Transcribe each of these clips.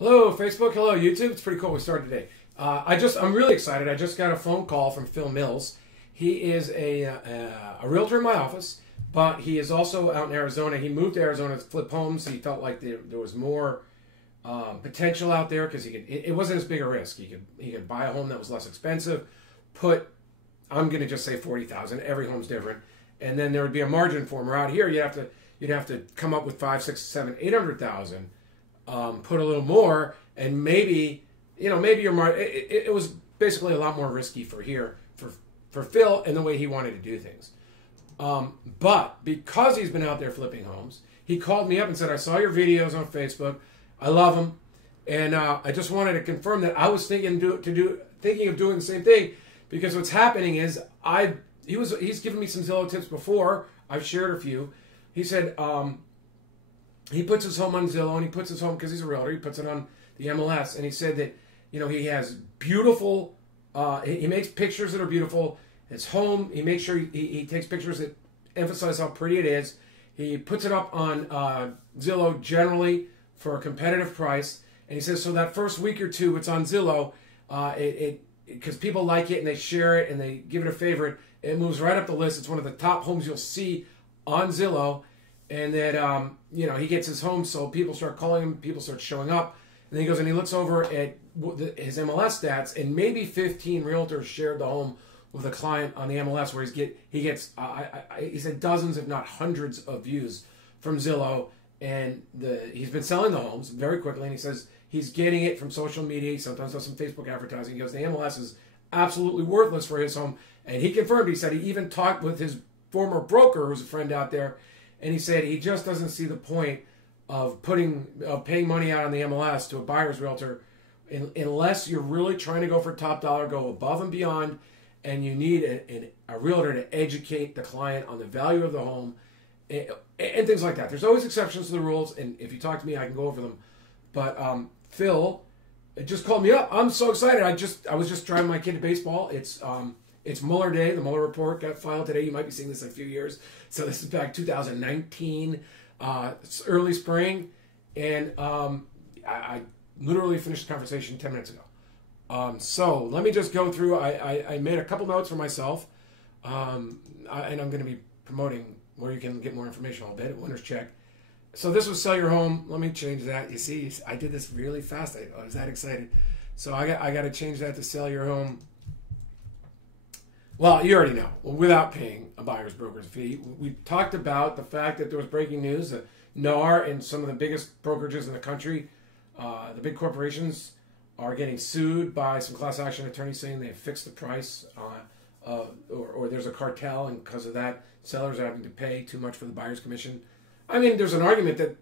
Hello, Facebook. Hello, YouTube. It's pretty cool we started today. I'm really excited. I just got a phone call from Phil Mills. He is a realtor in my office, but he is also out in Arizona. He moved to Arizona to flip homes. He felt like there was more potential out there because it wasn't as big a risk. He could buy a home that was less expensive, I'm going to just say 40,000. Every home's different, and then there would be a margin for him. Or out here, you'd have to come up with 5, 6, 7, 800,000. Put a little more, and maybe your margin. It was basically a lot more risky for Phil and the way he wanted to do things. But because he's been out there flipping homes, he called me up and said, "I saw your videos on Facebook. I love them, and I just wanted to confirm that I was thinking of doing the same thing, because what's happening is he's given me some Zillow tips before. I've shared a few. He said." He puts his home on Zillow, and he puts his home, because he's a realtor, he puts it on the MLS, and he said that, he has beautiful, he makes pictures that are beautiful. His home, he makes sure he takes pictures that emphasize how pretty it is. He puts it up on Zillow generally for a competitive price, and he says, so that first week or two it's on Zillow, because people like it, and they share it, and they give it a favorite, it moves right up the list. It's one of the top homes you'll see on Zillow. And that, he gets his home sold. People start calling him. People start showing up. And then he goes and he looks over at his MLS stats, and maybe 15 realtors shared the home with a client on the MLS, where he gets he said dozens, if not hundreds, of views from Zillow. And he's been selling the homes very quickly. And he says he's getting it from social media. He sometimes does some Facebook advertising. He goes, the MLS is absolutely worthless for his home. And he confirmed. He said he even talked with his former broker, who's a friend out there. And he said he just doesn't see the point of paying money out on the MLS to a buyer's realtor unless you're really trying to go for top dollar, go above and beyond, and you need a realtor to educate the client on the value of the home and things like that. There's always exceptions to the rules, and if you talk to me, I can go over them. But Phil just called me up. I'm so excited. I was just driving my kid to baseball. It's Mueller Day. The Mueller report got filed today. You might be seeing this in a few years. So this is back 2019, it's early spring. And I literally finished the conversation 10 minutes ago. So let me just go through. I made a couple notes for myself. And I'm going to be promoting where you can get more information all day at Winner's Check. So this was Sell Your Home. Let me change that. You see, I did this really fast. I was that excited. So I got to change that to Sell Your Home. Well, you already know, without paying a buyer's broker's fee. We talked about the fact that there was breaking news that NAR and some of the biggest brokerages in the country, the big corporations, are getting sued by some class action attorneys saying they have fixed the price, or there's a cartel, and because of that, sellers are having to pay too much for the buyer's commission. I mean, there's an argument that,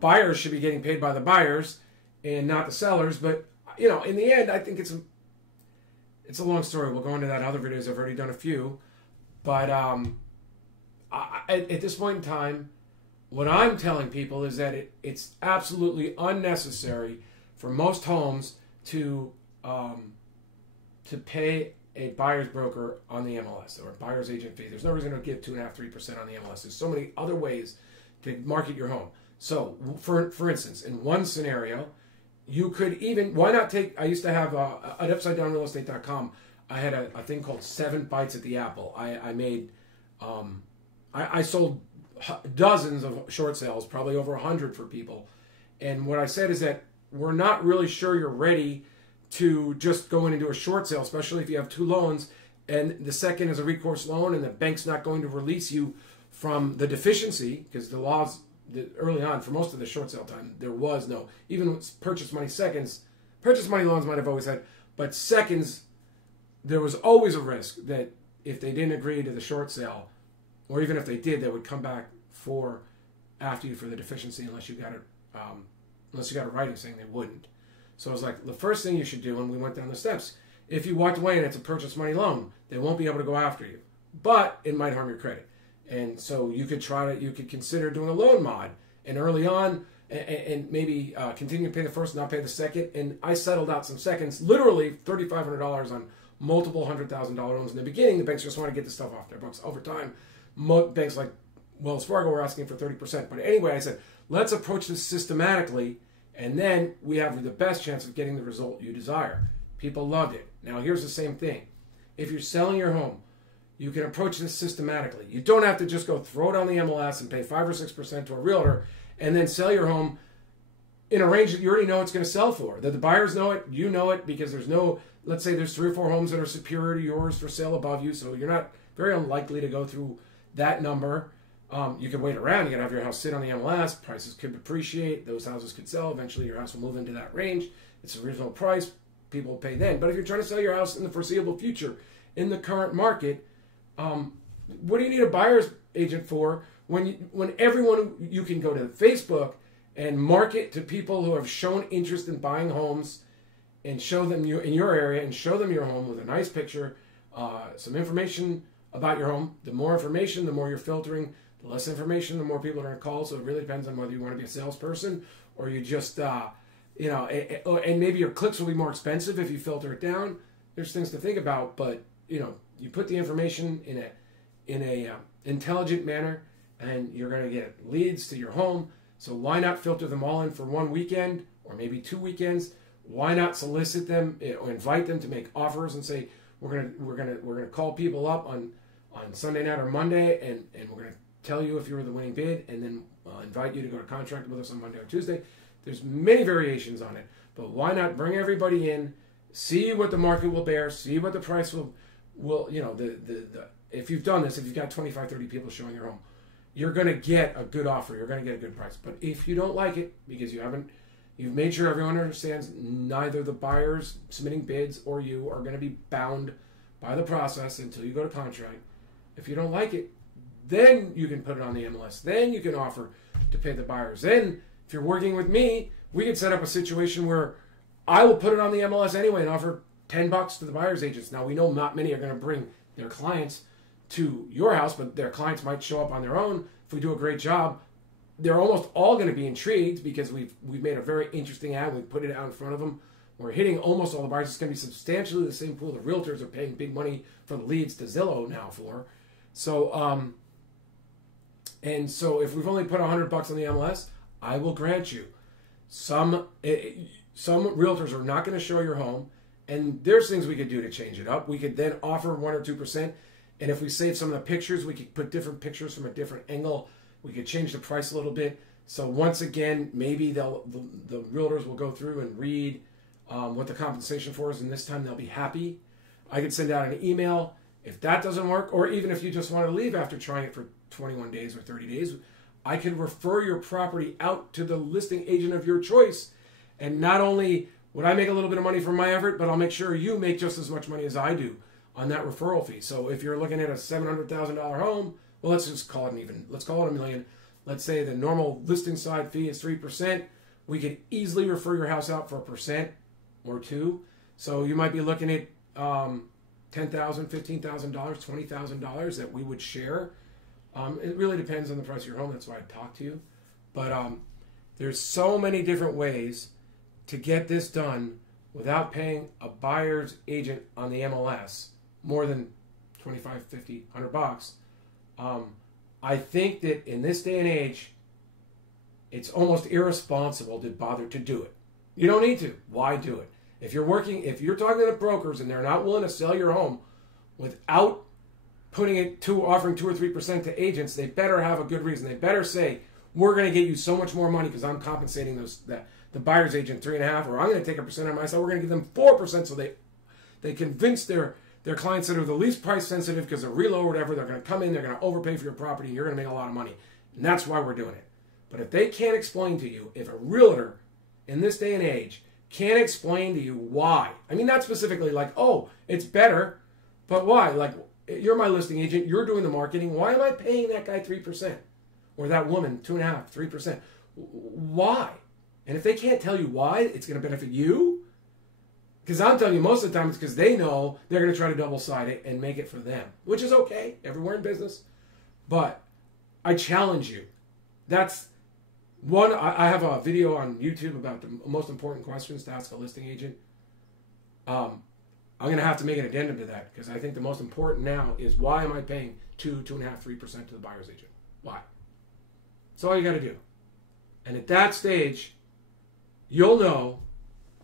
buyers should be getting paid by the buyers and not the sellers, but, in the end, I think it's a long story. We'll go into that in other videos. I've already done a few. But at this point in time, what I'm telling people is that it's absolutely unnecessary for most homes to pay a buyer's broker on the MLS or a buyer's agent fee. There's no reason to give 2.5%, 3% on the MLS. There's so many other ways to market your home. So, for instance, in one scenario, you could even, why not take, I used to have, at UpsideDownRealEstate.com, I had a thing called 7 bites at the apple. I sold dozens of short sales, probably over 100 for people. And what I said is that we're not really sure you're ready to just go in and do a short sale, especially if you have 2 loans, and the second is a recourse loan, and the bank's not going to release you from the deficiency, because the laws, early on, for most of the short sale time, there was no, even with purchase money loans might have always had, but seconds, there was always a risk that if they didn't agree to the short sale, or even if they did, they would come back after you for the deficiency unless you got a writing saying they wouldn't. So I was like, the first thing you should do, and we went down the steps, if you walked away and it's a purchase money loan, they won't be able to go after you, but it might harm your credit. And so you could consider doing a loan mod, and early on, and maybe continue to pay the first, not pay the second. And I settled out some seconds, literally $3,500 on multiple $100,000 loans in the beginning. The banks just want to get the stuff off their books. Over time, banks like Wells Fargo were asking for 30%. But anyway, I said, let's approach this systematically And then we have the best chance of getting the result you desire. People loved it. Now here's the same thing. If you're selling your home, you can approach this systematically. You don't have to just go throw it on the MLS and pay 5 or 6% to a realtor and then sell your home in a range that you already know it's going to sell for. That the buyers know it, you know it, because there's no, let's say there's 3 or 4 homes that are superior to yours for sale above you, so you're not very unlikely to go through that number. You can wait around. You can have your house sit on the MLS. Prices could appreciate. Those houses could sell. Eventually, your house will move into that range. It's a reasonable price. People will pay then. But if you're trying to sell your house in the foreseeable future, in the current market, what do you need a buyer's agent for when everyone, you can go to Facebook and market to people who have shown interest in buying homes and show them you in your area and show them your home with a nice picture, some information about your home. The more information, the more you're filtering. The less information, the more people are going to call. So it really depends on whether you want to be a salesperson or you just, and maybe your clicks will be more expensive if you filter it down. There's things to think about, but you put the information in a intelligent manner, and you're going to get leads to your home. So why not filter them all in for one weekend or maybe 2 weekends? Why not solicit them or invite them to make offers and say we're gonna call people up on Sunday night or Monday, and we're gonna tell you if you were the winning bid, and then invite you to go to contract with us on Monday or Tuesday. There's many variations on it, but why not bring everybody in, see what the market will bear, see what the price will if you've done this, if you've got 25, 30 people showing your home, you're going to get a good offer, you're going to get a good price. But if you don't like it, because you've made sure everyone understands neither the buyers submitting bids or you are going to be bound by the process until you go to contract. If you don't like it, then you can put it on the MLS. Then you can offer to pay the buyers. Then, if you're working with me, we can set up a situation where I will put it on the MLS anyway and offer $10 to the buyer's agents. Now, we know not many are going to bring their clients to your house, but their clients might show up on their own. If we do a great job, they're almost all going to be intrigued because we've made a very interesting ad. We've put it out in front of them. We're hitting almost all the buyers. It's going to be substantially the same pool. The realtors are paying big money for the leads to Zillow now for. So, and so if we've only put $100 on the MLS, I will grant you some realtors are not going to show your home, and there's things we could do to change it up. We could then offer 1 or 2%, and if we save some of the pictures, we could put different pictures from a different angle. We could change the price a little bit. So once again, maybe the realtors will go through and read what the compensation for is, and this time they'll be happy. I could send out an email. If that doesn't work, or even if you just want to leave after trying it for 21 days or 30 days, I can refer your property out to the listing agent of your choice. And not only would I make a little bit of money from my effort, but I'll make sure you make just as much money as I do on that referral fee. So if you're looking at a $700,000 home, well, let's just call it let's call it $1 million. Let's say the normal listing side fee is 3%. We could easily refer your house out for 1% or 2%. So you might be looking at $10,000, $15,000, $20,000 that we would share. It really depends on the price of your home. That's why I talk to you. But there's so many different ways to get this done without paying a buyer's agent on the MLS more than $25, $50, $100. I think that in this day and age, it's almost irresponsible to bother to do it. You don't need to. Why do it? If you're talking to brokers and they're not willing to sell your home without offering 2 or 3% to agents, they better have a good reason. They better say, we're going to get you so much more money because I'm compensating the buyer's agent 3.5%, or I'm going to take 1% on myself. We're going to give them 4% so they convince their clients that are the least price sensitive because they're reload or whatever. They're going to come in, they're going to overpay for your property, and you're going to make a lot of money. And that's why we're doing it. But if they can't explain to you, if a realtor in this day and age can't explain to you why, I mean, not specifically like, oh, it's better, but why? Like, you're my listing agent, you're doing the marketing, why am I paying that guy 3%? Or that woman 2.5%, 3%? Why? And if they can't tell you why it's going to benefit you, because I'm telling you most of the time it's because they know they're going to try to double-side it and make it for them, which is okay, everywhere in business. But I challenge you. That's one. I have a video on YouTube about the most important questions to ask a listing agent. I'm going to have to make an addendum to that because I think the most important now is why am I paying 2.5%, 3% to the buyer's agent? Why? That's all you got to do. And at that stage, you'll know.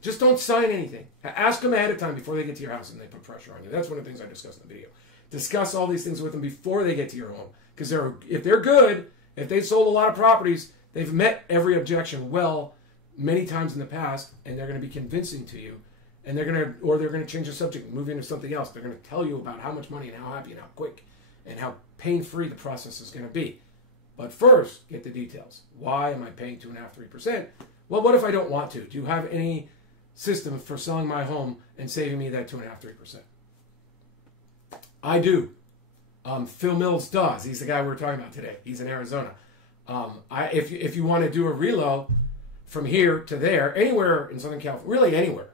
Just don't sign anything. Ask them ahead of time before they get to your house and they put pressure on you. That's one of the things I discussed in the video. Discuss all these things with them before they get to your home. Because if they're good, if they've sold a lot of properties, they've met every objection well many times in the past, and they're going to be convincing to you. And they're going to change the subject and move into something else. They're going to tell you about how much money and how happy and how quick and how pain-free the process is going to be. But first, get the details. Why am I paying 2.5%, 3%? Well, what if I don't want to? Do you have any system for selling my home and saving me that 2.5%, 3%? I do. Phil Mills does. He's the guy we were talking about today. He's in Arizona. If you want to do a relo from here to there, anywhere in Southern California, really anywhere,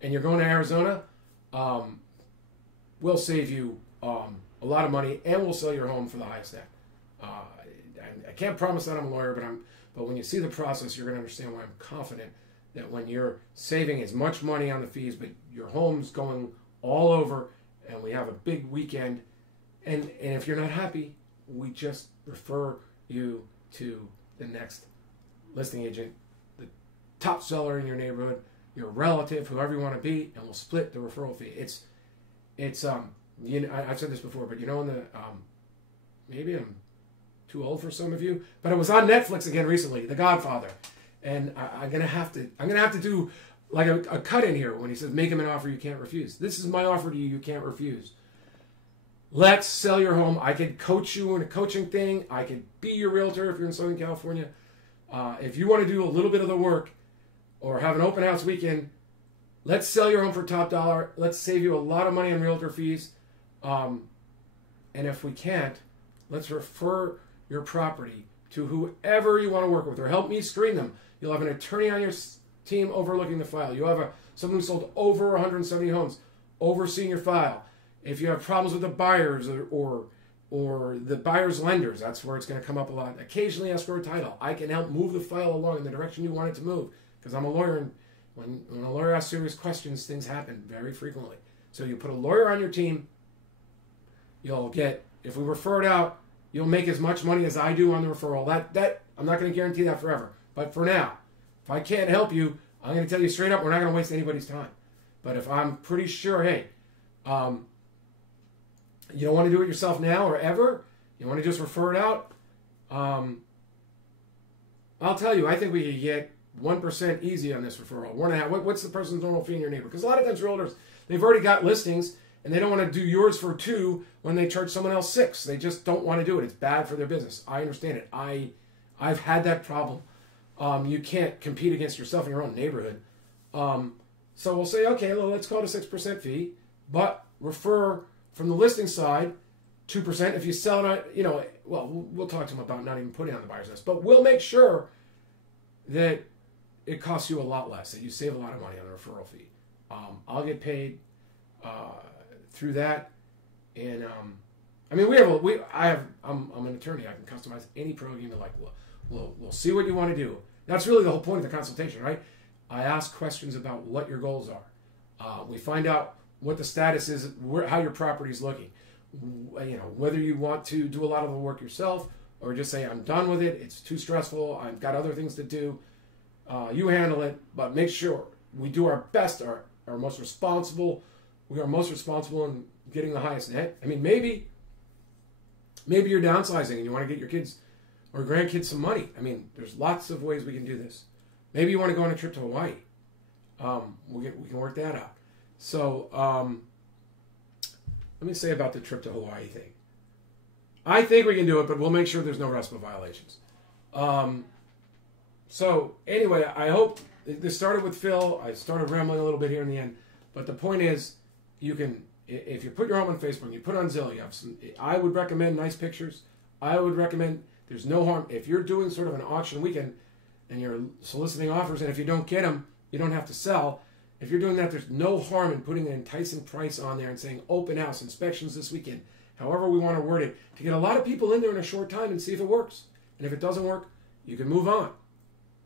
and you're going to Arizona, we'll save you a lot of money, and we'll sell your home for the highest net. I can't promise that I'm a lawyer, but when you see the process, you're going to understand why I'm confident that when you're saving as much money on the fees, but your home's going all over, and we have a big weekend, and if you're not happy, we just refer you to the next listing agent, the top seller in your neighborhood, your relative, whoever you want to be, and we'll split the referral fee. I've said this before, but maybe I'm too old for some of you, but it was on Netflix again recently, The Godfather, and I'm gonna have to do like a cut in here when he says make him an offer you can't refuse. This is my offer to you, you can't refuse. Let's sell your home. I could coach you in a coaching thing. I could be your realtor if you're in Southern California. If you want to do a little bit of the work or have an open house weekend, let's sell your home for top dollar. Let's save you a lot of money on realtor fees. And if we can't, let's refer your property to whoever you want to work with or help me screen them. You'll have an attorney on your team overlooking the file. You'll have someone who sold over 170 homes overseeing your file. If you have problems with the buyers or the buyer's lenders, that's where it's going to come up a lot. Occasionally escrow title. I can help move the file along in the direction you want it to move because I'm a lawyer, and when a lawyer asks serious questions, things happen very frequently. So you put a lawyer on your team, you'll get, if we refer it out, you'll make as much money as I do on the referral. That I'm not going to guarantee that forever. But for now, if I can't help you, I'm going to tell you straight up, we're not going to waste anybody's time. But if I'm pretty sure, hey, you don't want to do it yourself now or ever, you want to just refer it out, I'll tell you, I think we could get 1% easy on this referral. 1.5%. What's the person's normal fee in your neighborhood? Because a lot of times realtors, they've already got listings and they don't want to do yours for 2 when they charge someone else 6. They just don't want to do it. It's bad for their business. I understand it. I've had that problem. You can't compete against yourself in your own neighborhood. So we'll say, okay, well, let's call it a 6% fee, but refer from the listing side 2%. If you sell it, we'll talk to them about not even putting it on the buyer's list, but we'll make sure that it costs you a lot less, that you save a lot of money on the referral fee. I'll get paid through that, and I'm an attorney. I can customize any program you like. We'll see what you want to do. That's really the whole point of the consultation, right? I ask questions about what your goals are. We find out what the status is, how your property is looking. Whether you want to do a lot of the work yourself or just say, I'm done with it, it's too stressful, I've got other things to do. You handle it, but make sure we do our best, our most responsible. We are most responsible in getting the highest net. I mean, maybe you're downsizing and you want to get your kids or grandkids some money. I mean, there's lots of ways we can do this. Maybe you want to go on a trip to Hawaii. We can work that out. So let me say about the trip to Hawaii thing. I think we can do it, but we'll make sure there's no RESPA violations. So anyway, I hope this started with Phil. I started rambling a little bit here in the end, but the point is, you can, if you put your home on Facebook, you put on Zillow, you have some. I would recommend nice pictures. I would recommend. There's no harm if you're doing sort of an auction weekend and you're soliciting offers, and if you don't get them, you don't have to sell. If you're doing that, there's no harm in putting an enticing price on there and saying open house, inspections this weekend, however we want to word it, to get a lot of people in there in a short time and see if it works. And if it doesn't work, you can move on.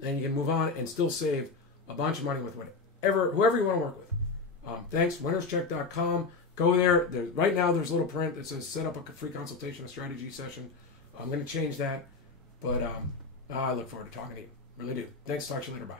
And you can move on and still save a bunch of money with whoever you want to work with. Thanks, winnerscheck.com. Go there. Right now there's a little print that says set up a free consultation, a strategy session. I'm going to change that. But I look forward to talking to you. Really do. Thanks. Talk to you later. Bye.